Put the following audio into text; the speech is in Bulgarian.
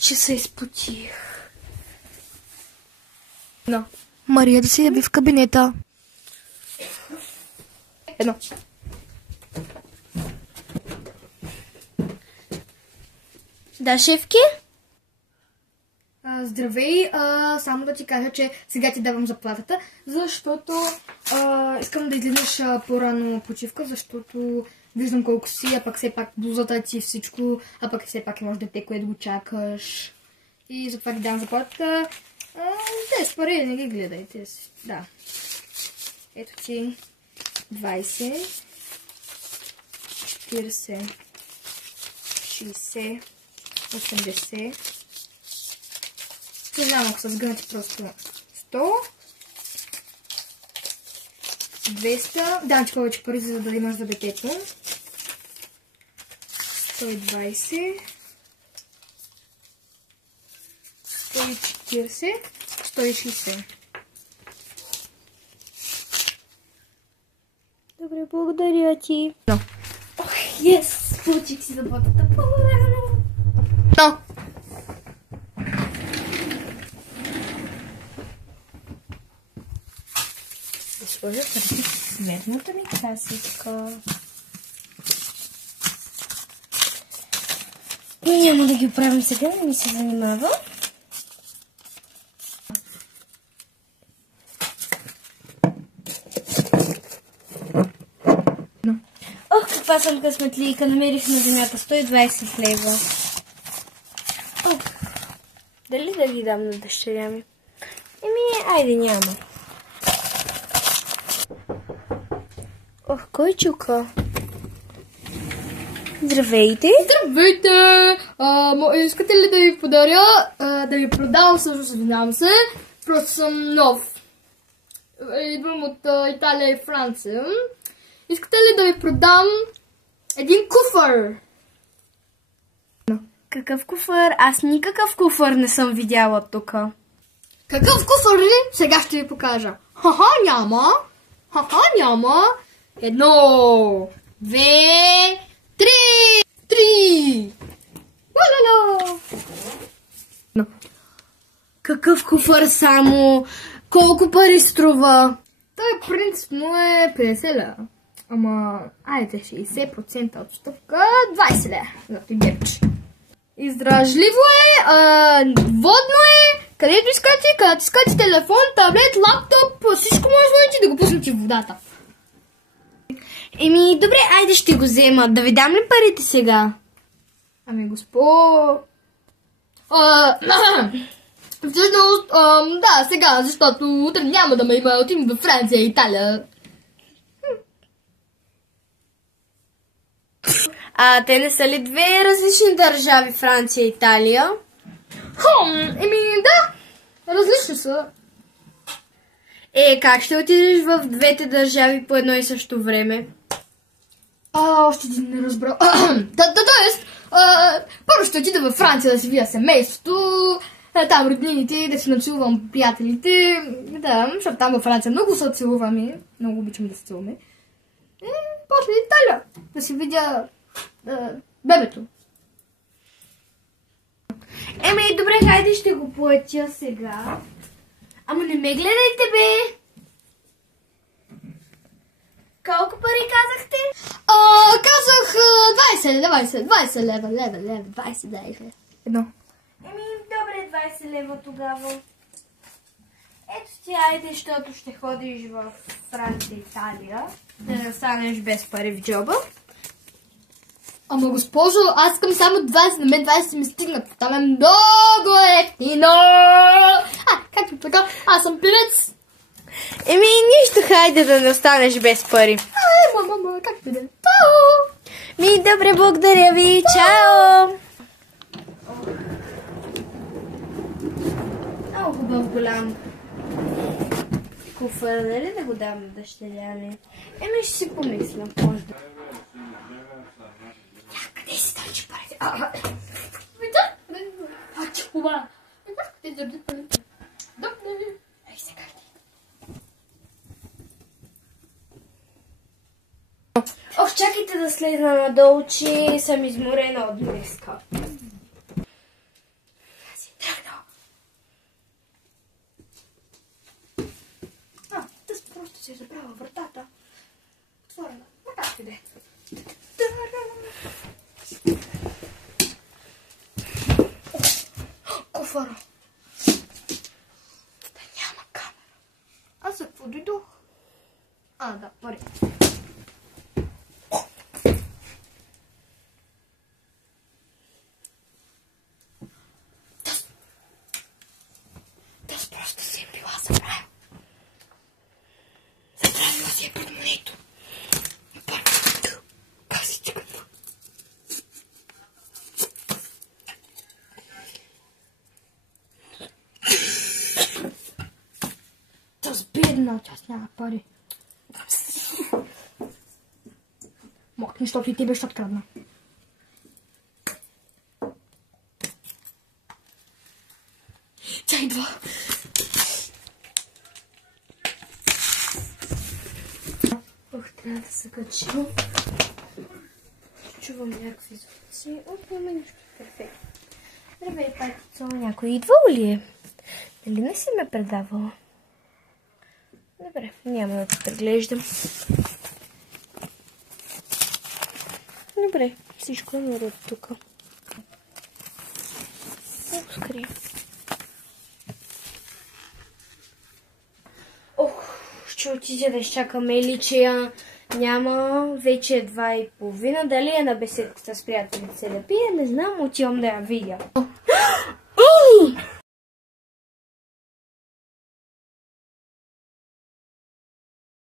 Че се изпотих. Мария да се яви в кабинета. Едно. Да, шефки? Здравей, само да ти кажа, че сега ти давам заплатата, защото искам да излезеш по-рано почивка, защото виждам колко си, а пък все пак блузата ти всичко, а пък все пак имаш дете, което го чакаш. И затова ти давам заплатата. Тези пари не ги гледайте. Да. Ето ти 20, 40, 60, 80. Не знам, ако са сгънати просто 100, 200. Дам ти повече пари, за да имаш за детето. 120, 140, 160. Добре, благодаря ти. Ох, ес! Получих си заплатата по-рано. Да сложа преди сметната ми касичка. Няма да ги оправим сега, не ми се занимава. Ох, каква съм късметлийка, намерих на земята 120 лева. Ох, дали да ги дам на дъщеря ми? Айде няма. Ох, кой чука? Здравейте! Здравейте! Искате ли да ви подаря, да ви продавам, всъщност, извинявам се, просто съм нов. Идвам от Италия и Франция. Искате ли да ви продам един куфър? Какъв куфър? Аз никакъв куфър не съм видяла тук. Какъв куфър ли? Сега ще ви покажа. Ха-ха, няма. Ха-ха, няма. 1, 2, 3. Уалала! Какъв куфър само? Колко пари струва? Той принципно е 50 лева. Ама, айде 60% от стъпка, 20 лева. Зато герче. Издръжливо е, водно е, където искате телефон, таблет, лаптоп, всичко може да го пуснете в водата. Добре, айде ще го взема. Да ви дам ли парите сега? Всъщност, да, сега, защото утре няма да ме има, отидем във Франция и Италия. Те не са ли две различни държави, Франция и Италия? Да, различни са. Как ще отидеш в двете държави по едно и също време? Още не разбра. Тоест, първо ще отида във Франция да си видя семейството, там роднините, да си нацелувам приятелите. Да, защото там във Франция много се целуваме, много обичам да се целуваме. После Италия, да си видя бебето. Добре, хайде ще го платя сега. Ама не ме гледайте, бе! Колко пари казахте? Казах 20 лева. 20 лева. Едно. Добре, 20 лева тогава. Ето ти, айде, защото ще ходиш в Франция и Италия. Да не останеш без пари в джоба. Ама госпожо, аз искам само 20, на мен 20 ми стигнат. Там е много ефтино. Както така, аз съм певец. Нищо, хайде да не останеш без пари. Мама, как ти да? Добре, благодаря ви. Чао! Много хубав голям куфър, нали да го дам на дъщеря ми? Ще си помисля, може да. Къде си търчи парите? Чува! Ей, сега. да слезна надолу, че съм изморена от днеска. Аз си тръгнал. Тъс просто си забрала вратата. Отворена. Как иде? Кофара. Да няма камера. Аз за какво дойдох? Да, пари. Тъс просто си е била забравила. Забравила си е портмонето. Как си чеката? Тъс бедна, аз няма пари. Мокни, защото и тебе ще открадна. Тя идва. Трябва да се качим. Чувам някакви звуци. Имаме нещо перфектно. Здравей, патицо. Някой идвал ли е? Дали не си ме предавала? Добре, няма да те преглеждам. Добре, всичко е наред тук. Скорее. Ще отида да изчакаме или че я няма. Вече е 2:30. Дали е на беседката с приятелите се да пие, не знам, отивам да я видя.